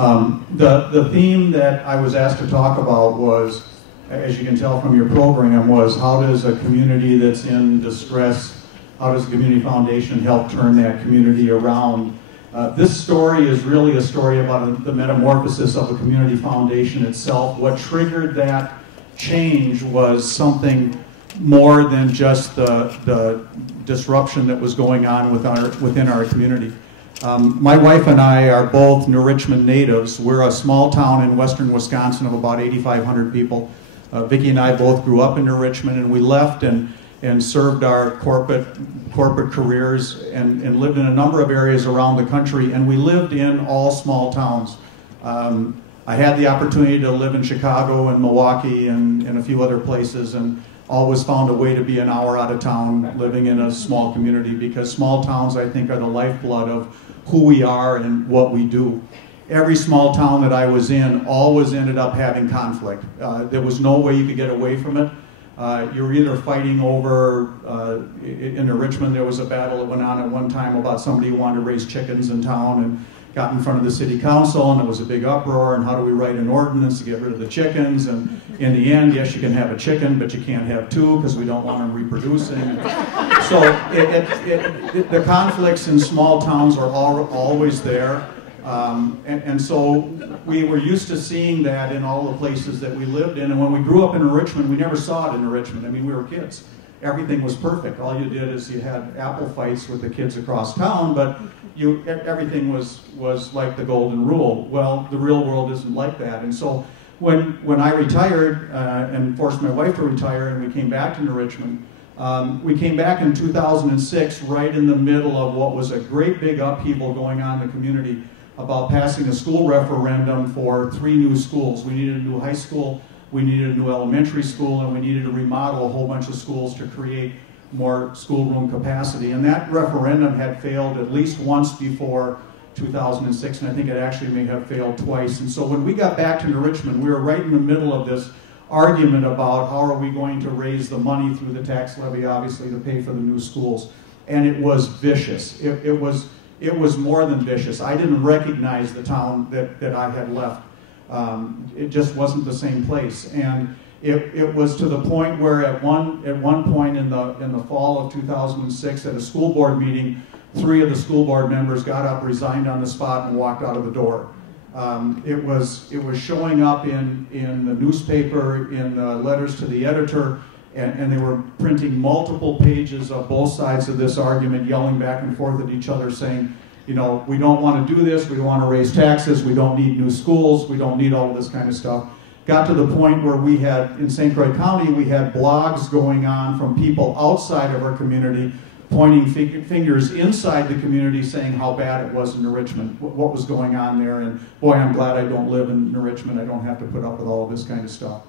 The theme that I was asked to talk about was, as you can tell from your program, was how does a community that's in distress, how does the Community Foundation help turn that community around? This story is really a story about the metamorphosis of a community foundation itself. What triggered that change was something more than just the disruption that was going on within our community. My wife and I are both New Richmond natives. We're a small town in western Wisconsin of about 8,500 people. Vicki and I both grew up in New Richmond, and we left and served our corporate careers and lived in a number of areas around the country, and we lived in all small towns. I had the opportunity to live in Chicago and Milwaukee and a few other places, and always found a way to be an hour out of town living in a small community, because small towns, I think, are the lifeblood of who we are and what we do. Every small town that I was in always ended up having conflict. There was no way you could get away from it. You were either fighting over, in Richmond there was a battle that went on at one time about somebody who wanted to raise chickens in town and got in front of the city council, and there was a big uproar, and how do we write an ordinance to get rid of the chickens? And in the end, yes, you can have a chicken, but you can't have two because we don't want them reproducing. So the conflicts in small towns are always there. And so we were used to seeing that in all the places that we lived in. And when we grew up in Richmond, we never saw it in Richmond. I mean, we were kids. Everything was perfect. All you did is you had apple fights with the kids across town, but everything was like the golden rule. Well, the real world isn't like that. And so when I retired and forced my wife to retire, and we came back to New Richmond, we came back in 2006, right in the middle of what was a great big upheaval going on in the community about passing a school referendum for 3 new schools. We needed a new high school, we needed a new elementary school, and we needed to remodel a whole bunch of schools to create more schoolroom capacity. And that referendum had failed at least once before 2006, and I think it actually may have failed twice. And so when we got back to New Richmond, we were right in the middle of this argument about how are we going to raise the money through the tax levy, obviously, to pay for the new schools. And it was vicious. It was more than vicious. I didn't recognize the town that I had left. It just wasn't the same place. And it was to the point where at one point in the fall of 2006 at a school board meeting, 3 of the school board members got up, resigned on the spot, and walked out of the door. It was showing up in the newspaper, in letters to the editor, and they were printing multiple pages of both sides of this argument, yelling back and forth at each other, saying, you know, we don't want to do this, we don't want to raise taxes, we don't need new schools, we don't need all of this kind of stuff. Got to the point where we had, in St. Croix County, we had blogs going on from people outside of our community pointing fingers inside the community saying how bad it was in New Richmond, what was going on there, and boy, I'm glad I don't live in New Richmond, I don't have to put up with all of this kind of stuff.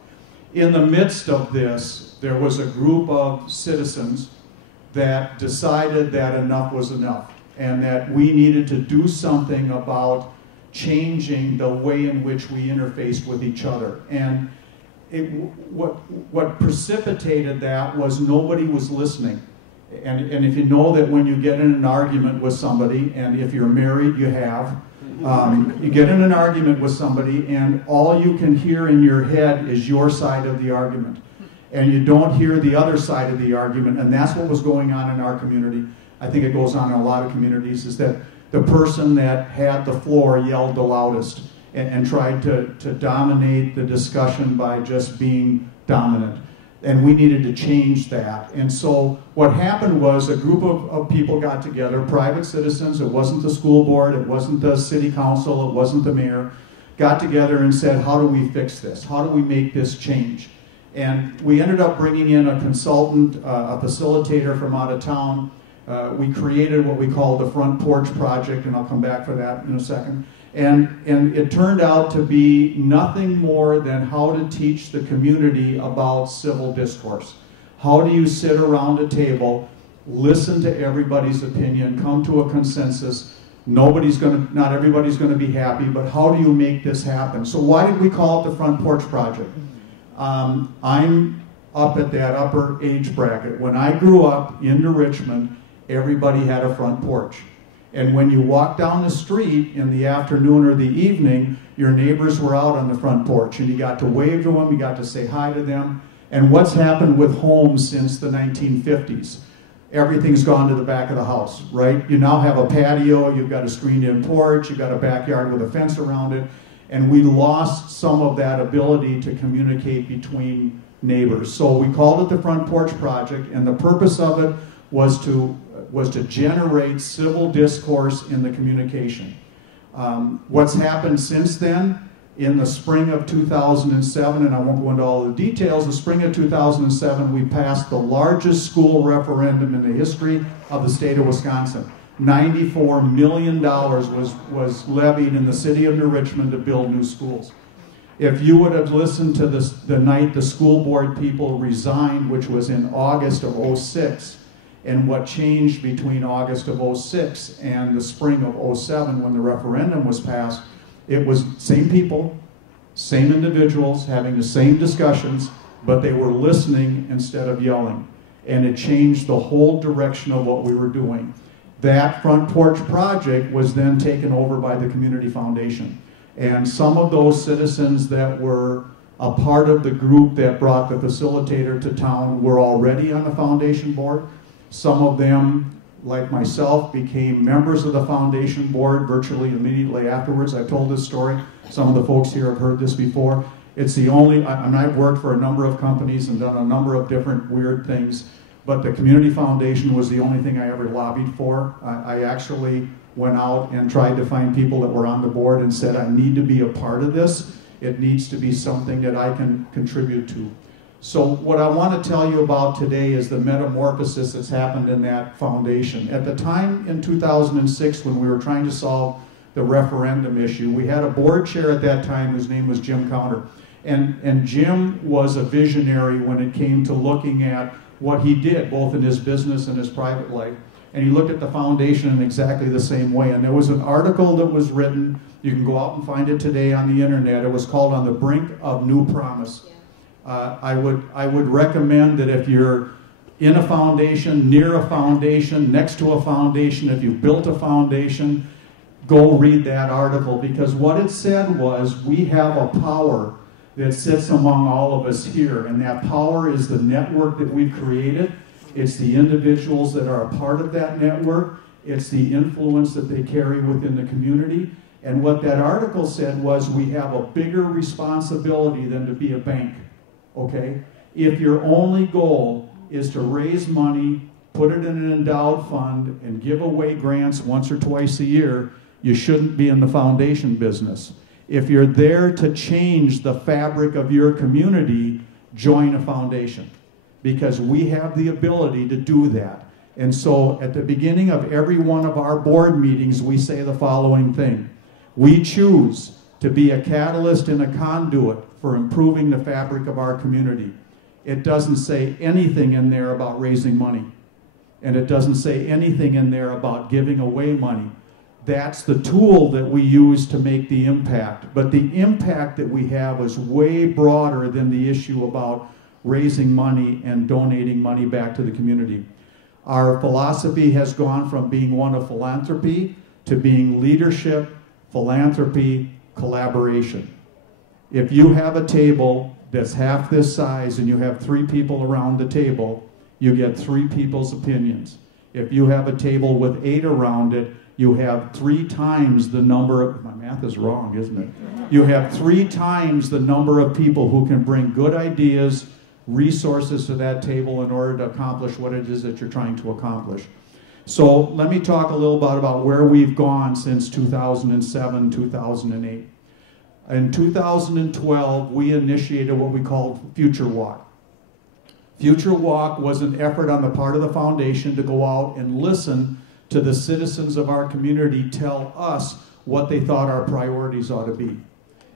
In the midst of this, there was a group of citizens that decided that enough was enough, and that we needed to do something about changing the way in which we interfaced with each other. And what precipitated that was nobody was listening. And if you know that when you get in an argument with somebody, and if you're married, you have, you get in an argument with somebody and all you can hear in your head is your side of the argument. And you don't hear the other side of the argument, and that's what was going on in our community. I think it goes on in a lot of communities, is that the person that had the floor yelled the loudest and tried to dominate the discussion by just being dominant. And we needed to change that. And so what happened was a group of people got together, private citizens, it wasn't the school board, it wasn't the city council, it wasn't the mayor, got together and said, how do we fix this? How do we make this change? And we ended up bringing in a consultant, a facilitator from out of town. We created what we call the Front Porch Project, and I'll come back for that in a second. And it turned out to be nothing more than how to teach the community about civil discourse. How do you sit around a table, listen to everybody's opinion, come to a consensus? Not everybody's going to be happy, but how do you make this happen? So why did we call it the Front Porch Project? I'm up at that upper age bracket. When I grew up in Richmond, everybody had a front porch. And when you walk down the street in the afternoon or the evening, your neighbors were out on the front porch, and you got to wave to them, you got to say hi to them. And what's happened with homes since the 1950s? Everything's gone to the back of the house, right? You now have a patio, you've got a screened-in porch, you've got a backyard with a fence around it, and we lost some of that ability to communicate between neighbors. So we called it the Front Porch Project, and the purpose of it was to generate civil discourse in the communication. What's happened since then? In the spring of 2007, and I won't go into all the details, the spring of 2007, we passed the largest school referendum in the history of the state of Wisconsin. $94 million was levied in the city of New Richmond to build new schools. If you would have listened to this, the night the school board people resigned, which was in August of '06, and what changed between August of '06 and the spring of '07 when the referendum was passed, it was same people, same individuals having the same discussions, but they were listening instead of yelling. And it changed the whole direction of what we were doing. That Front Porch Project was then taken over by the Community Foundation. And some of those citizens that were a part of the group that brought the facilitator to town were already on the foundation board. Some of them, like myself, became members of the foundation board virtually immediately afterwards. I've told this story. Some of the folks here have heard this before. It's the only, and I've worked for a number of companies and done a number of different weird things, but the Community Foundation was the only thing I ever lobbied for. I actually went out and tried to find people that were on the board and said, I need to be a part of this. It needs to be something that I can contribute to. So what I want to tell you about today is the metamorphosis that's happened in that foundation. At the time in 2006 when we were trying to solve the referendum issue, we had a board chair at that time whose name was Jim Counter. And Jim was a visionary when it came to looking at what he did, both in his business and his private life. And he looked at the foundation in exactly the same way. And there was an article that was written, you can go out and find it today on the internet, it was called On the Brink of New Promise. I would recommend that if you're in a foundation, near a foundation, next to a foundation, if you built a foundation, go read that article, because what it said was we have a power that sits among all of us here, and that power is the network that we've created. It's the individuals that are a part of that network. It's the influence that they carry within the community. And what that article said was we have a bigger responsibility than to be a bank. Okay? If your only goal is to raise money, put it in an endowed fund, and give away grants once or twice a year, you shouldn't be in the foundation business. If you're there to change the fabric of your community, join a foundation, because we have the ability to do that. And so at the beginning of every one of our board meetings, we say the following thing. We choose to be a catalyst and a conduit for improving the fabric of our community. It doesn't say anything in there about raising money. And it doesn't say anything in there about giving away money. That's the tool that we use to make the impact. But the impact that we have is way broader than the issue about raising money and donating money back to the community. Our philosophy has gone from being one of philanthropy to being leadership, philanthropy, collaboration. If you have a table that's half this size and you have 3 people around the table, you get 3 people's opinions. If you have a table with 8 around it, you have 3 times the number of, my math is wrong, isn't it? You have 3 times the number of people who can bring good ideas, resources to that table in order to accomplish what it is that you're trying to accomplish. So let me talk a little bit about where we've gone since 2007, 2008. In 2012, we initiated what we called Future Walk. Future Walk was an effort on the part of the foundation to go out and listen to the citizens of our community tell us what they thought our priorities ought to be.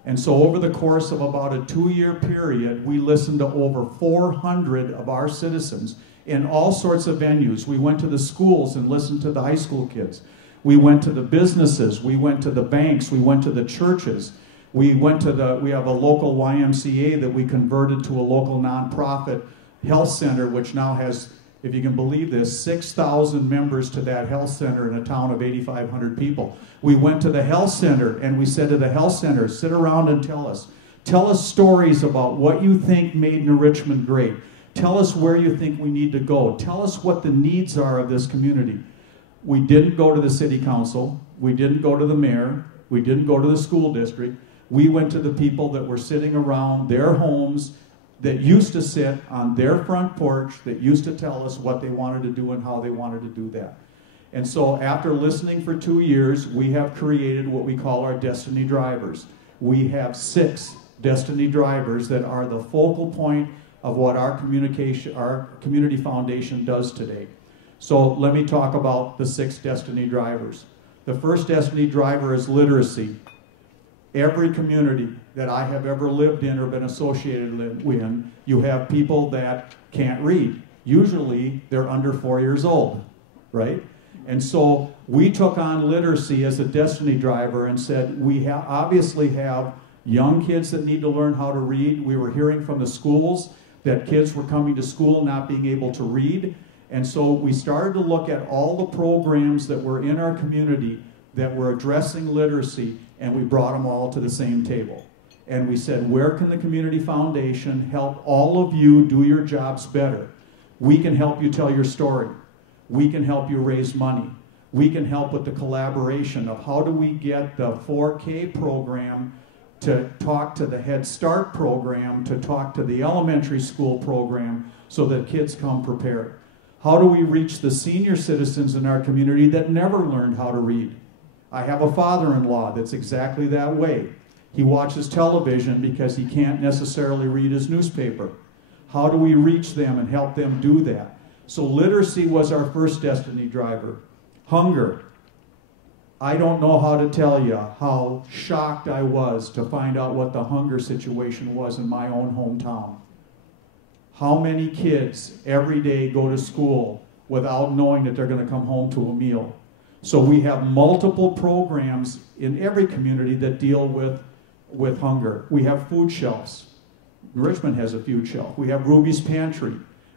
And so over the course of about a 2-year period, we listened to over 400 of our citizens in all sorts of venues. We went to the schools and listened to the high school kids. We went to the businesses, we went to the banks, we went to the churches. We have a local YMCA that we converted to a local nonprofit health center, which now has, if you can believe this, 6,000 members to that health center in a town of 8,500 people. We went to the health center and we said to the health center, sit around and tell us stories about what you think made New Richmond great. Tell us where you think we need to go. Tell us what the needs are of this community. We didn't go to the city council. We didn't go to the mayor. We didn't go to the school district. We went to the people that were sitting around their homes, that used to sit on their front porch, that used to tell us what they wanted to do and how they wanted to do that. And so after listening for 2 years, we have created what we call our Destiny Drivers. We have 6 Destiny Drivers that are the focal point of what our community foundation does today. So let me talk about the 6 Destiny Drivers. The first Destiny Driver is literacy. Every community that I have ever lived in or been associated with, you have people that can't read. Usually they're under 4 years old, right? And so we took on literacy as a Destiny Driver and said we obviously have young kids that need to learn how to read. We were hearing from the schools that kids were coming to school not being able to read. And so we started to look at all the programs that were in our community that were addressing literacy, and we brought them all to the same table. And we said, where can the Community Foundation help all of you do your jobs better? We can help you tell your story. We can help you raise money. We can help with the collaboration of how do we get the 4K program to talk to the Head Start program, to talk to the elementary school program, so that kids come prepared. How do we reach the senior citizens in our community that never learned how to read? I have a father-in-law that's exactly that way. He watches television because he can't necessarily read his newspaper. How do we reach them and help them do that? So literacy was our first Destiny Driver. Hunger. I don't know how to tell you how shocked I was to find out what the hunger situation was in my own hometown. How many kids every day go to school without knowing that they're going to come home to a meal? So we have multiple programs in every community that deal with hunger. We have food shelves. Richmond has a food shelf. We have Ruby's Pantry.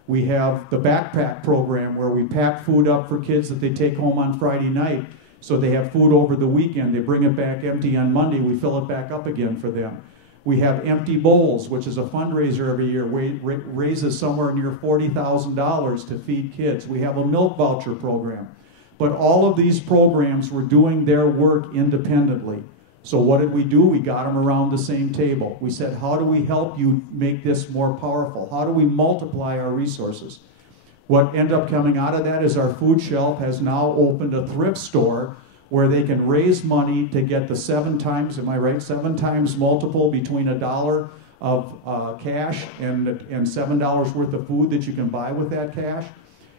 We have the backpack program where we pack food up for kids that they take home on Friday night so they have food over the weekend. They bring it back empty on Monday. We fill it back up again for them. We have Empty Bowls, which is a fundraiser every year, raises somewhere near $40,000 to feed kids. We have a milk voucher program. But all of these programs were doing their work independently. So what did we do? We got them around the same table. We said, how do we help you make this more powerful? How do we multiply our resources? What ended up coming out of that is our food shelf has now opened a thrift store where they can raise money to get the 7 times, am I right, 7 times multiple between $1 of cash and $7 worth of food that you can buy with that cash.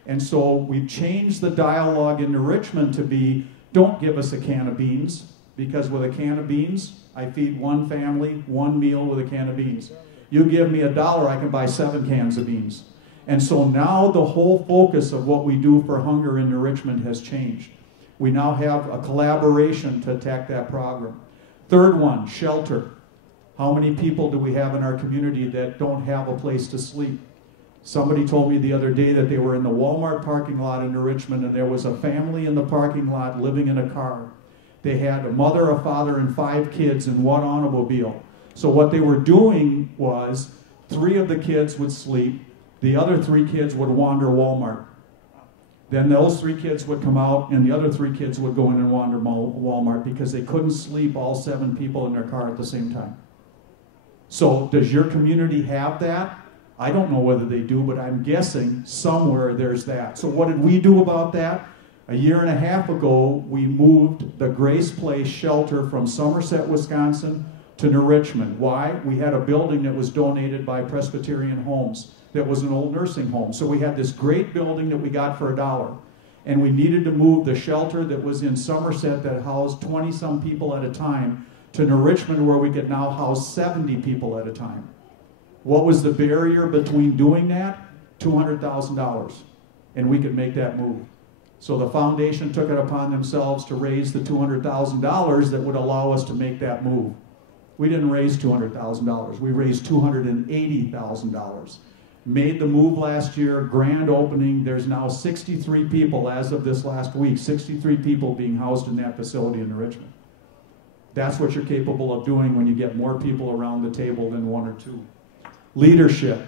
And so we've changed the dialogue into Richmond to be, don't give us a can of beans, because with a can of beans, I feed one family, one meal with a can of beans. You give me $1, I can buy 7 cans of beans. And so now the whole focus of what we do for hunger in New Richmond has changed. We now have a collaboration to attack that problem. Third one, shelter. How many people do we have in our community that don't have a place to sleep? Somebody told me the other day that they were in the Walmart parking lot in New Richmond and there was a family in the parking lot living in a car. They had a mother, a father, and 5 kids in one automobile. So what they were doing was 3 of the kids would sleep, the other 3 kids would wander Walmart. Then those 3 kids would come out and the other 3 kids would go in and wander Walmart because they couldn't sleep all 7 people in their car at the same time. So does your community have that? I don't know whether they do, but I'm guessing somewhere there's that. So what did we do about that? A year and a half ago, we moved the Grace Place shelter from Somerset, Wisconsin to New Richmond. Why? We had a building that was donated by Presbyterian Homes that was an old nursing home. So we had this great building that we got for $1. And we needed to move the shelter that was in Somerset that housed 20-some people at a time to New Richmond where we could now house 70 people at a time. What was the barrier between doing that? $200,000. And we could make that move. So the foundation took it upon themselves to raise the $200,000 that would allow us to make that move. We didn't raise $200,000. We raised $280,000. Made the move last year, grand opening. There's now 63 people as of this last week, 63 people being housed in that facility in Richmond. That's what you're capable of doing when you get more people around the table than one or two. Leadership.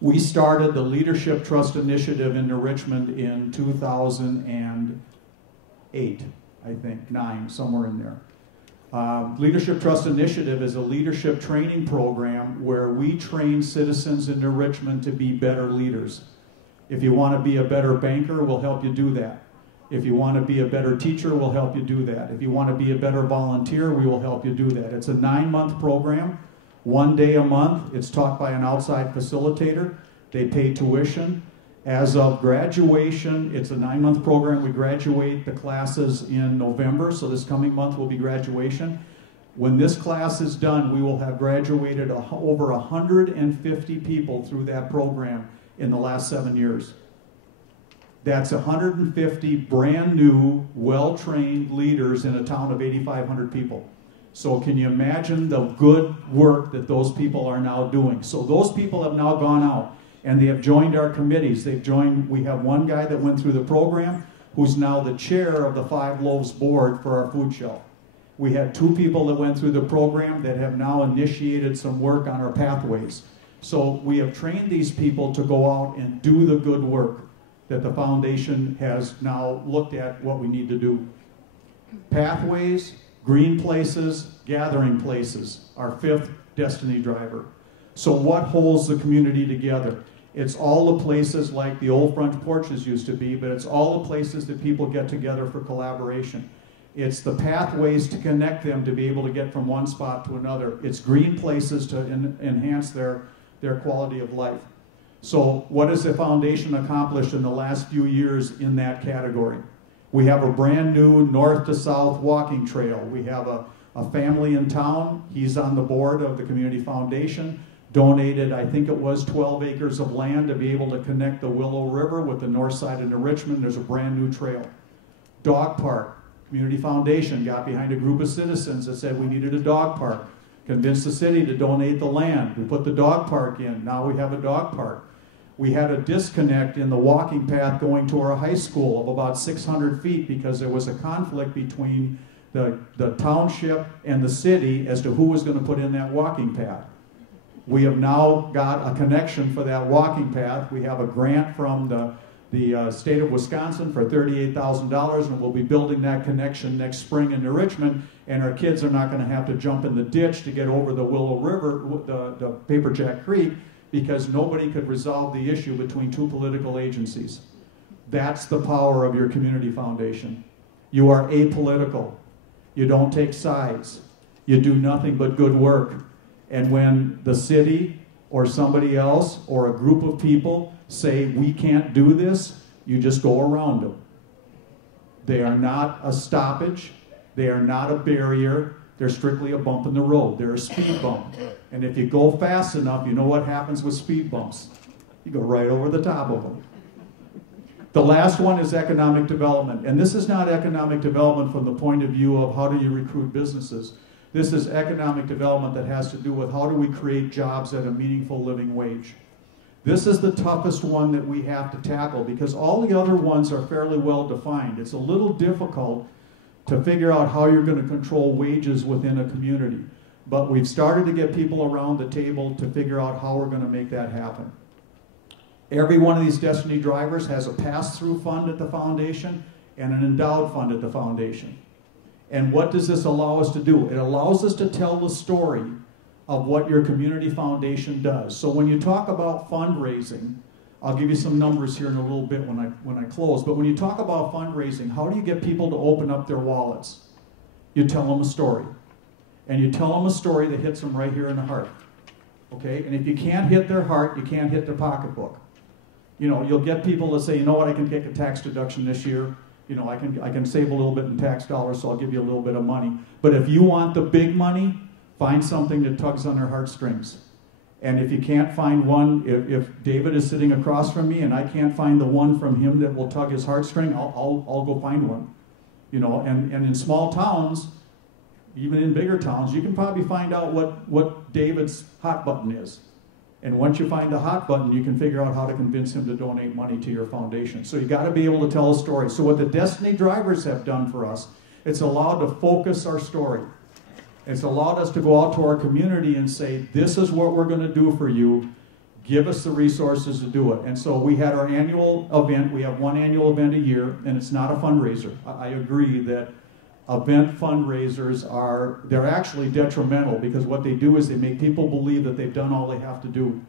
We started the Leadership Trust Initiative in Richmond in 2008, I think, 9, somewhere in there. Leadership Trust Initiative is a leadership training program where we train citizens in Richmond to be better leaders. If you want to be a better banker, we'll help you do that. If you want to be a better teacher, we'll help you do that. If you want to be a better volunteer, we will help you do that. It's a 9-month program, 1 day a month. It's taught by an outside facilitator. They pay tuition. As of graduation, it's a 9-month program. We graduate the classes in November, so this coming month will be graduation. When this class is done, we will have graduated over 150 people through that program in the last 7 years. That's 150 brand new, well-trained leaders in a town of 8,500 people. So can you imagine the good work that those people are now doing? So those people have now gone out and they have joined our committees. We have one guy that went through the program who's now the chair of the 5 Loaves board for our food shelf. We had 2 people that went through the program that have now initiated some work on our pathways. So we have trained these people to go out and do the good work that the foundation has now looked at what we need to do. Pathways, green places, gathering places, our 5th destiny driver. So what holds the community together? It's all the places like the old front porches used to be, but it's all the places that people get together for collaboration. It's the pathways to connect them to be able to get from one spot to another. It's green places to enhance their quality of life. So what has the foundation accomplished in the last few years in that category? We have a brand new north to south walking trail. We have a family in town. He's on the board of the community foundation. Donated, I think it was 12 acres of land to be able to connect the Willow River with the north side of Richmond. There's a brand new trail. Dog park. Community foundation got behind a group of citizens that said we needed a dog park. Convinced the city to donate the land. We put the dog park in. Now we have a dog park. We had a disconnect in the walking path going to our high school of about 600 feet because there was a conflict between the township and the city as to who was going to put in that walking path. We have now got a connection for that walking path. We have a grant from the state of Wisconsin for $38,000, and we'll be building that connection next spring into Richmond, and our kids are not going to have to jump in the ditch to get over the Willow River, the Paperjack Creek, because nobody could resolve the issue between 2 political agencies. That's the power of your community foundation. You are apolitical. You don't take sides. You do nothing but good work. And when the city or somebody else or a group of people say we can't do this, you just go around them. They are not a stoppage. They are not a barrier. They're strictly a bump in the road. They're a speed bump. And if you go fast enough, you know what happens with speed bumps. You go right over the top of them. The last one is economic development. And this is not economic development from the point of view of how do you recruit businesses. This is economic development that has to do with how do we create jobs at a meaningful living wage. This is the toughest one that we have to tackle because all the other ones are fairly well defined. It's a little difficult to figure out how you're going to control wages within a community. But we've started to get people around the table to figure out how we're going to make that happen. Every one of these Destiny Drivers has a pass-through fund at the foundation and an endowed fund at the foundation. And what does this allow us to do? It allows us to tell the story of what your community foundation does. So when you talk about fundraising, I'll give you some numbers here in a little bit when I close, but when you talk about fundraising, how do you get people to open up their wallets? You tell them a story. And you tell them a story that hits them right here in the heart. Okay? And if you can't hit their heart, you can't hit their pocketbook. You know, you'll get people to say, you know what, I can take a tax deduction this year. You know, I can save a little bit in tax dollars, so I'll give you a little bit of money. But if you want the big money, find something that tugs on their heartstrings. And if you can't find one, if David is sitting across from me and I can't find the one from him that will tug his heartstring, I'll go find one. You know, and in small towns, even in bigger towns, you can probably find out what David's hot button is. And once you find the hot button, you can figure out how to convince him to donate money to your foundation. So you got to be able to tell a story. So what the Destiny Drivers have done for us, it's allowed to focus our story. It's allowed us to go out to our community and say, this is what we're going to do for you. Give us the resources to do it. And so we had our annual event. We have one annual event a year, and it's not a fundraiser. I agree that event fundraisers they're actually detrimental, because what they do is they make people believe that they've done all they have to do.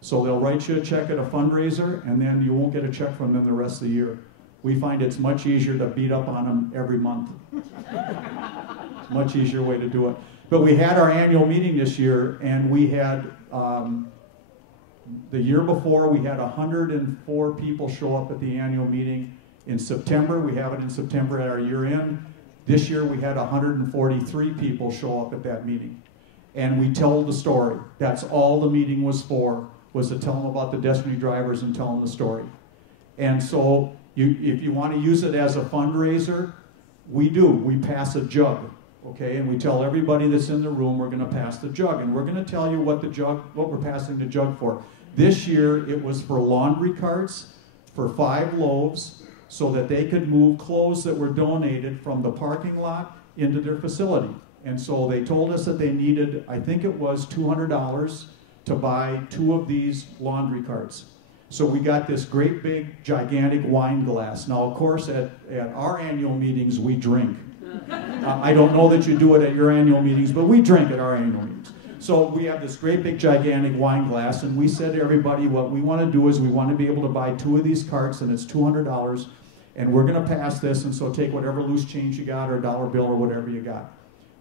So they'll write you a check at a fundraiser, and then you won't get a check from them the rest of the year. We find it's much easier to beat up on them every month. It's a much easier way to do it. But we had our annual meeting this year, and we had, the year before, we had 104 people show up at the annual meeting. In September, we have it in September at our year end. This year we had 143 people show up at that meeting. And we told the story. That's all the meeting was for, was to tell them about the Destiny Drivers and tell them the story. And so if you want to use it as a fundraiser, we do. We pass a jug, okay? And we tell everybody that's in the room we're going to pass the jug. And we're going to tell you what we're passing the jug for. This year it was for laundry carts, for 5 loaves, so that they could move clothes that were donated from the parking lot into their facility. And so they told us that they needed, I think it was $200 to buy 2 of these laundry carts. So we got this great big gigantic wine glass. Now, of course, at our annual meetings, we drink. I don't know that you do it at your annual meetings, but we drink at our annual meetings. So we have this great big gigantic wine glass, and we said to everybody, what we want to do is we want to be able to buy 2 of these carts, and it's $200. And we're going to pass this, and so take whatever loose change you got or a dollar bill or whatever you got.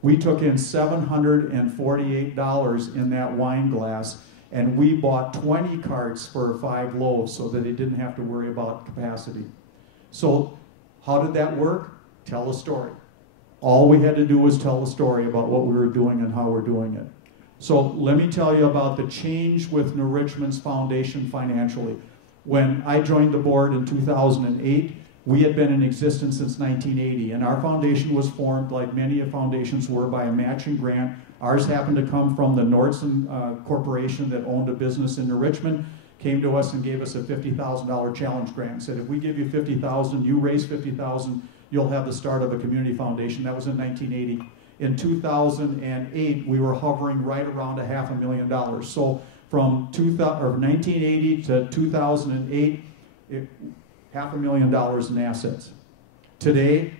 We took in $748 in that wine glass, and we bought 20 carts for 5 loaves so that they didn't have to worry about capacity. So how did that work? Tell a story. All we had to do was tell a story about what we were doing and how we're doing it. So let me tell you about the change with New Richmond's foundation financially. When I joined the board in 2008, we had been in existence since 1980, and our foundation was formed, like many foundations were, by a matching grant. Ours happened to come from the Nordson Corporation that owned a business in New Richmond, came to us and gave us a $50,000 challenge grant. Said, if we give you $50,000, you raise $50,000, you'll have the start of a community foundation. That was in 1980. In 2008, we were hovering right around $500,000. So from 1980 to 2008, $500,000 in assets. Today,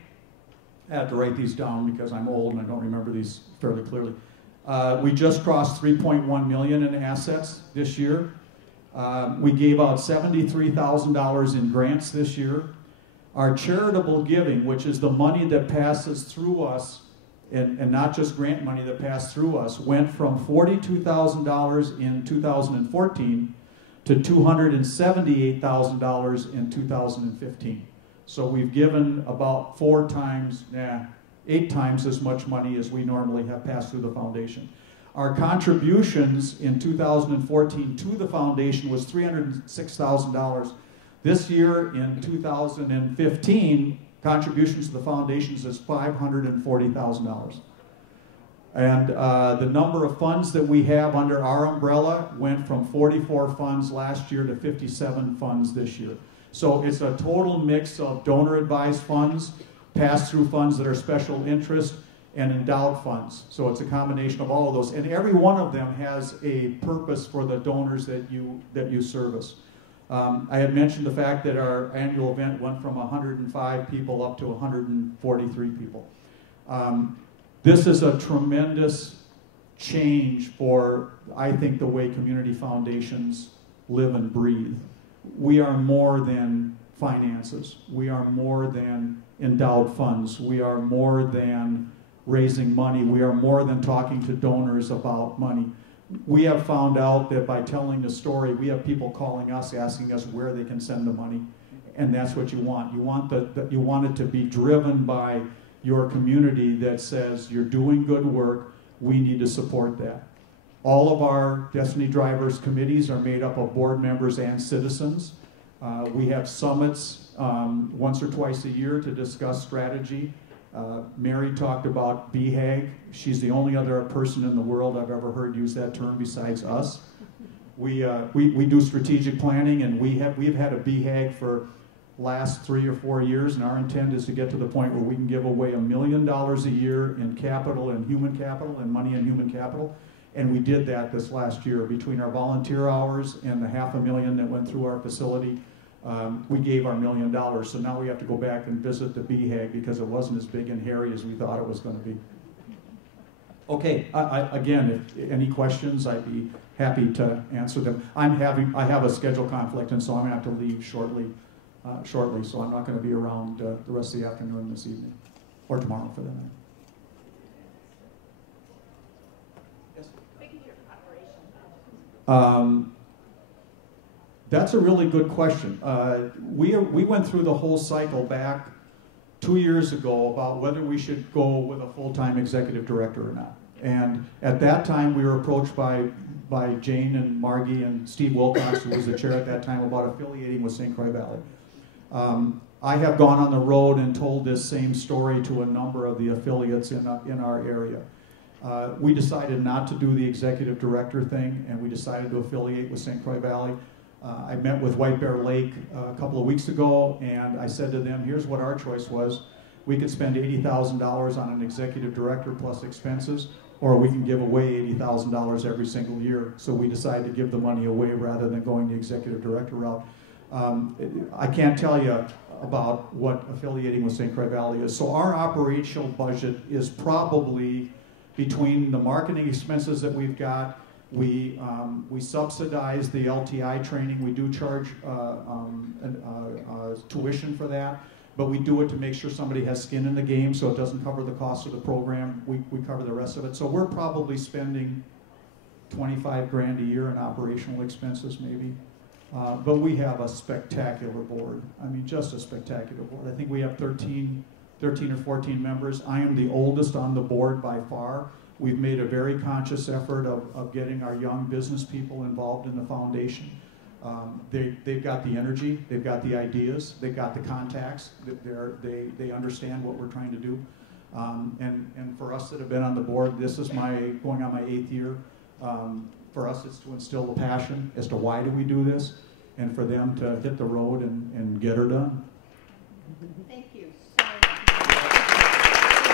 I have to write these down because I'm old and I don't remember these fairly clearly. We just crossed 3.1 million in assets this year. We gave out $73,000 in grants this year. Our charitable giving, which is the money that passes through us, and not just grant money that passed through us, went from $42,000 in 2014 to $278,000 in 2015. So we've given about 8 times as much money as we normally have passed through the foundation. Our contributions in 2014 to the foundation was $306,000. This year, in 2015, contributions to the foundations is $540,000. And the number of funds that we have under our umbrella went from 44 funds last year to 57 funds this year. So it's a total mix of donor-advised funds, pass-through funds that are special interest, and endowed funds. So it's a combination of all of those. And every one of them has a purpose for the donors that you service. I had mentioned the fact that our annual event went from 105 people up to 143 people. This is a tremendous change for, I think, the way community foundations live and breathe. We are more than finances. We are more than endowed funds. We are more than raising money. We are more than talking to donors about money. We have found out that by telling the story, we have people calling us, asking us where they can send the money, and that's what you want. You want it to be driven by your community that says, you're doing good work, we need to support that. All of our Destiny Drivers committees are made up of board members and citizens. We have summits once or twice a year to discuss strategy. Mary talked about BHAG. She's the only other person in the world I've ever heard use that term besides us. we do strategic planning, and we've had a BHAG for last 3 or 4 years, and our intent is to get to the point where we can give away $1 million a year in capital and human capital and money and human capital. And we did that this last year. Between our volunteer hours and the $500,000 that went through our facility, we gave our $1 million. So now we have to go back and visit the BHAG because it wasn't as big and hairy as we thought it was going to be. Okay, again, if any questions, I'd be happy to answer them. I have a schedule conflict, and so I'm going to have to leave shortly, so I'm not going to be around the rest of the afternoon this evening, or tomorrow for that matter. That's a really good question. We went through the whole cycle back 2 years ago about whether we should go with a full-time executive director or not. And at that time, we were approached by Jane and Margie and Steve Wilcox, who was the chair at that time, about affiliating with St. Croix Valley. I have gone on the road and told this same story to a number of the affiliates in our area. We decided not to do the executive director thing, and we decided to affiliate with St. Croix Valley. I met with White Bear Lake a couple of weeks ago, and I said to them, here's what our choice was. We could spend $80,000 on an executive director plus expenses, or we can give away $80,000 every single year. So we decided to give the money away rather than going the executive director route. I can't tell you about what affiliating with St. Croix Valley is. So our operational budget is probably between the marketing expenses that we've got. We subsidize the LTI training. We do charge tuition for that, but we do it to make sure somebody has skin in the game, so it doesn't cover the cost of the program. We cover the rest of it. So we're probably spending $25,000 a year in operational expenses, maybe. But we have a spectacular board. I mean, just a spectacular board. I think we have 13 or 14 members. I am the oldest on the board by far. We've made a very conscious effort of getting our young business people involved in the foundation. They've got the energy, they've got the ideas, they've got the contacts, they understand what we're trying to do. And for us that have been on the board, this is going on my 8th year. For us, it's to instill the passion as to why do we do this, and for them to hit the road and get her done. Thank you.